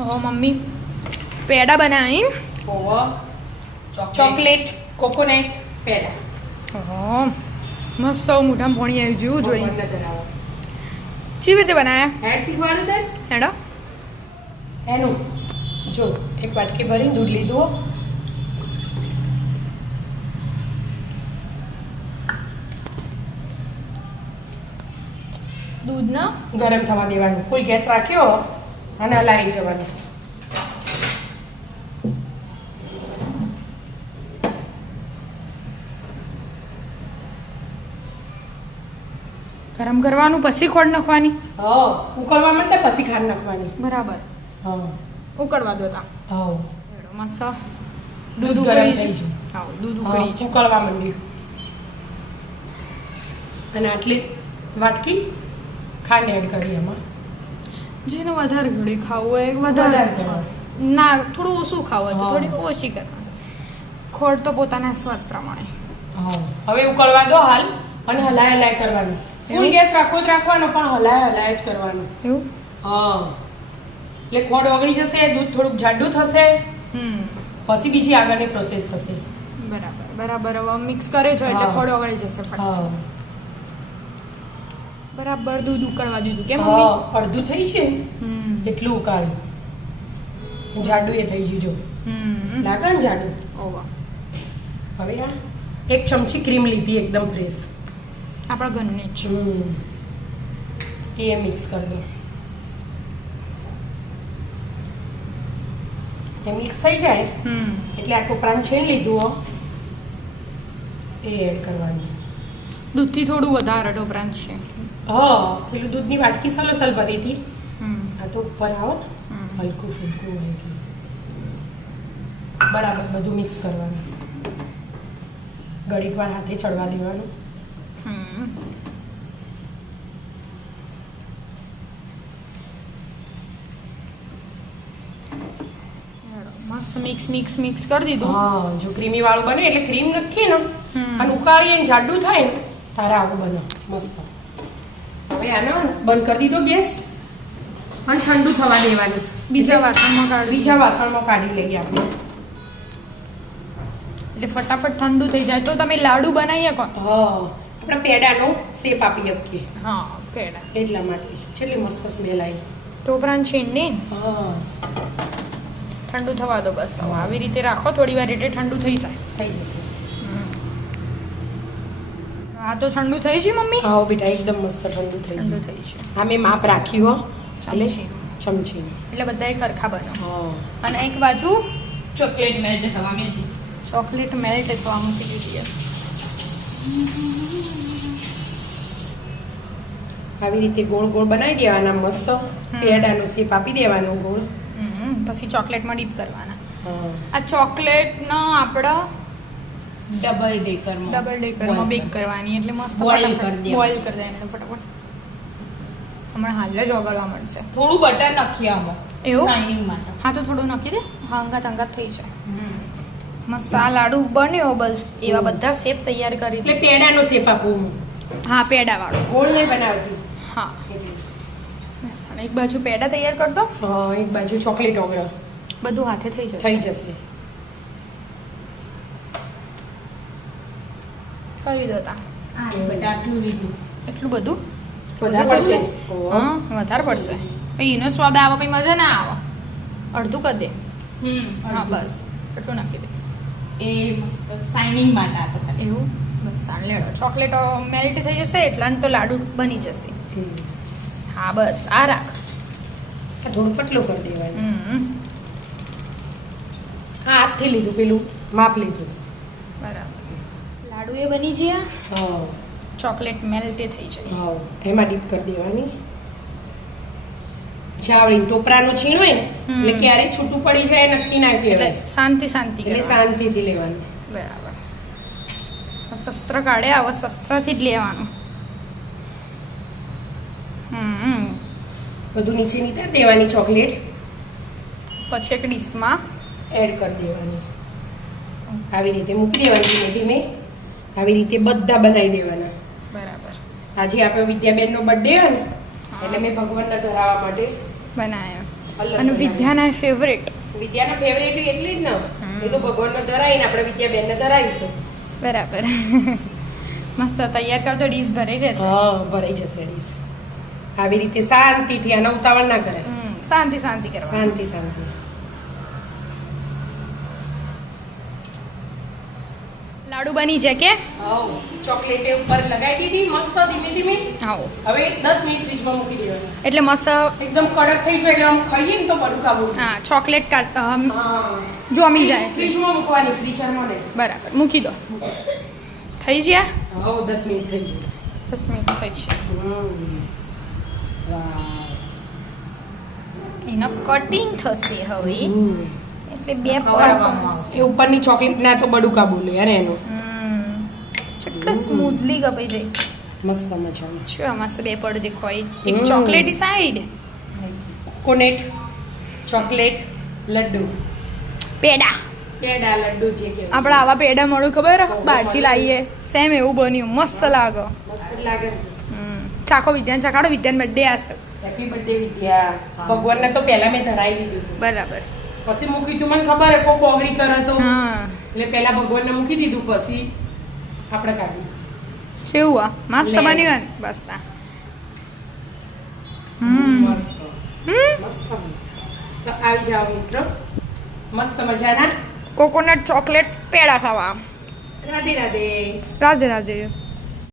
ઓહો મમ્મી પેડા બનાવી ઓહો ચોકલેટ કોકોનટ પેડા. ઓહો મસ્ત મોઢામાં પાણી આવી જેવું જોઈએ. ભગવાનને ધરાવો. કેવી રીતે બનાયા હેડ શીખવાડું તને હેડો એનું જો એક વાટકી ભરીને દૂધ લીધું. દૂધ ના ગરમ થવા દેવાનું. ફૂલ ગેસ રાખ્યો અને હલાવી જવાનું. ગરમ કરવાનું પછી ખોડ નાખવાની. હા ઉકળવા માંડે પછી ખાંડ નાખવાની. બરાબર હા ઉકળવા દો તા હા હેડો મસ્ત દૂધ ગરમ થઈ ગયું. હા દૂધ હા, ઉકળી છે. ઉકળવા માંડ્યું. અને આટલી વાટકી ખાંડ એડ કરી એમાં. જેને વધારે ઘડી ખાવું હોય વધારે વધારે કરવાનું. ના થોડું ઓછું ખાવું હોય તો હા. થોડી ઓછી કરવાની. ખોડ તો પોતાના સ્વાદ પ્રમાણે. હા હવે ઉકળવા દો હાલ અને હલાય હલાય કરવાનું. ફૂલ એવું? ગેસ રાખવો જ રાખવાનો પણ હલાય હલાય જ કરવાનું. એવું હા એટલે ખોડ ઓગળી જશે, દૂધ થોડુંક જાડું થશે, પછી બીજી આગળની પ્રોસેસ થશે. બરાબર બરાબર હવે મિક્સ કરે છો એટલે હા. ખોડ ઓગળી જશે ફટાફટ. હા બરાબર દૂધ ઉકળવા દીધું કેમ હા મમ્મી અડધું થઈ છે ને હમ એટલું ઉકાળ્યું. જાડું એ થઈ ગયું જો. હમ લાગે ને જાડું. ઓવા હવે આ એક ચમચી ક્રીમ લીધી એકદમ ફ્રેશ. આપણા ઘરની જ એ મિક્સ કરી દો. એ મિક્સ થઈ જાય એટલે આ ટોપરાન છીણ લીધું હો એ એડ કરવાનું. દૂધથી થોડું વધારે ટોપરાન છે. હા પેલું દૂધની વાટકી સલોસલ ભરી હતી. હમ આ તો ઉપર આવો ને હલકું ફૂલકું હોય એટલે બરાબર બધું મિક્સ કરવાનું. ઘડીક વાર હાથે ચડવા દેવાનું. હમ મસ્ત મિક્સ મિક્સ મિક્સ કરી દીધું. હા જો ક્રીમી વાળું બને એટલે ક્રીમ નાખીએ ને હમ. અને ઉકાળીએ ને જાડું થાય ને તારે આવું બને મસ્ત. હવે આને બંધ કરી દીધો ગેસ અને ઠંડુ થવા દેવાનું. બીજા વાસણમાં કાઢી બીજા વાસણમાં કાઢી લઈએ આપણે. એટલે ફટાફટ ઠંડુ થઈ જાય તો તમે લાડુ બનાવી શકો. હા આપણે પેડાનો શેપ આપી શકીએ હા પેડા એટલા માટે. કેટલી મસ્ત સ્મેલ આવી. ટોપરાન છીણની હા ઠંડુ થવા દો બસ હવે આવી રીતે રાખો થોડી વાર એટલે ઠંડુ થઈ જાય. થઈ જશે. આ તો ઠંડુ થઈ છે મમ્મી. હા બેટા એકદમ મસ્ત ઠંડુ થઈ ઠંડુ ગયું. થઈ છે હા મેં માપ રાખ્યું હો ચમચી. ચમચી. એટલે બધાય ખરખા બનો. હા અને એક બાજુ ચોકલેટ મેલ્ટ થવા માંડી. ચોકલેટ મેલ્ટ થવા મૂકી દીધી છે. આવી રીતે ગોળ ગોળ બનાવી દેવાના મસ્ત. પેડાનો શેપ આપી દેવાનો ગોળ. પછી ચોકલેટમાં ડીપ કરવાના. હા આ ચોકલેટનો આપણા ડબલ ડેકરમાં ડબલ ડેકરમાં બેક કરવાની એટલે મસ્ત Boil કરી દેવાની. બોઇલ કરી દેવાની ફટાફટ. હમણાં હાલ જ ઓગળવા મળશે. થોડું બટર નાખીએ આમાં એવું? શાઇનિંગ માટે. હા તો થોડું નાખી દે અંગાત અંગાત થઈ જાય. મસ્ત આ લાડુ બન્યો બસ એવા બધા શેપ તૈયાર કરી એટલે દે. પેડાનો શેપ આપું હું. હા પેડા વાળો. ગોળ નહીં બનાવતી હા એટલે. મસ્ત. એક બાજુ પેડા તૈયાર કરી દો હા એક બાજુ ચોકલેટ ઓગળો બધું હાથે થઈ જશે. થઈ જશે. કરી દો તા હા બટ આટલું લીધું. એટલું બધું વધારે પડશે. હા વધારે પડશે પછી એનો સ્વાદ આવે પછી મજા ના આવે. અડધું કરી દે. હા બસ એટલું નાખી દે. એ મસ્ત શાઇનિંગ માટે આ તો ખાલી. એવું બસ તાણ લેડો ચોકલેટ મેલ્ટ થઈ જશે એટલા તો લાડુ બની જશે. હા બસ આ રાખ. આ થોડું પતલું કરી દેવાનું. હમ હા હાથથી લીધું પેલું માપ લીધું. બરાબર લાડુ એ બની ગયા. હા ચોકલેટ મેલ્ટ થઈ જાય. હા એમાં ડીપ કરી દેવાની. જાવડી ટોપરાનું છીણ હોય ને એટલે ક્યારેય છૂટું પડી જાય નક્કી ના એટલે કહેવાય. શાંતિ શાંતિ એટલે કરવાની. શાંતિથી લેવાનું. બરાબર શસ્ત્ર કાઢે હવે શસ્ત્રથી જ લેવાનું. બધું નીચે નીતર દેવાની ચોકલેટ પછી એક ડીશમાં એડ કરી દેવાની. આવી રીતે મૂકી દેવાની ધીમે ધીમે. આવી રીતે બધા બનાવી દેવાના. બરાબર આજે આપણે વિદ્યાબેનનો બર્થડે હોય ને એટલે મેં ભગવાનને ધરાવવા માટે બનાવ્યો. અલગ અને બનાવીએ. વિદ્યાના ફેવરેટ વિદ્યાના ફેવરેટ એટલી જ ને એ તો ભગવાનને ધરાઈને આપણે વિદ્યાબેનને ધરાવીશું. બરાબર મસ્ત તૈયાર કર તો ડીશ ભરાઈ રહેશે હા ભરાઈ જશે ડીશ. આવી રીતે શાંતિથી આને ઉતાવળ ના કરે. શાંતિ શાંતિ કરવા શાંતિ શાંતિ. લાડુ બની છે કે હાઉ ચોકલેટ ઉપર લગાવી દીધી મસ્ત ધીમે ધીમે. આવો હવે 10 મિનિટ ફ્રીજમાં મૂકી દેવાની. એટલે મસ્ત એકદમ કડક થઈ જાય એટલે આમ ખાઈએ ને તો બધું ખાવું. હા ચોકલેટ હા જોમી જાય એટલે. ફ્રીજમાં મૂકવાની ફ્રીઝરમાં નહીં. બરાબર મૂકી દો થઈ ગયા હાઉ 10 મિનિટ થઈ જાય. 10 મિનિટ થઈ છે એનો કટિંગ થશે હવે એટલે બે ખવડાવવામાં આવશે. એ ઉપરની ચોકલેટ ના તો બડુકા બોલે યાર એનું. કેટલું સ્મૂથલી કપાઈ જાય મસ્ત મજાનું. શું આમાં બે પડ દેખાય એક ચોકલેટી સાઈડ કોકોનટ ચોકલેટ લડ્ડુ પેડા પેડા લડ્ડુ જે કહેવાય. આપણે આવા પેડા મળું ખબર બહારથી લાવીએ સેમ એવું બન્યું મસ્ત લાગે મસ્ત લાગે. ચાખો વિદ્યાન ચાખાડો વિદ્યાન બર્થડે આવશે હેપી બર્થડે વિદ્યા. ભગવાનને તો પહેલા મેં ધરાઈ દીધું. બરાબર પછી મૂકી તું મને ખબર હે કોક ઓગળી કરે તો હા એટલે પહેલા ભગવાનને મૂકી દીધું પછી આપણે કાઢ્યું. કેવું આ મસ્ત લે. બન્યું ને બસ ના મસ્ત હમ મસ્ત. તો આવી જાઓ મિત્રો મસ્ત મજાના કોકોનટ ચોકલેટ પેડા ખાવા રાધે રાધે. રાધે રાધે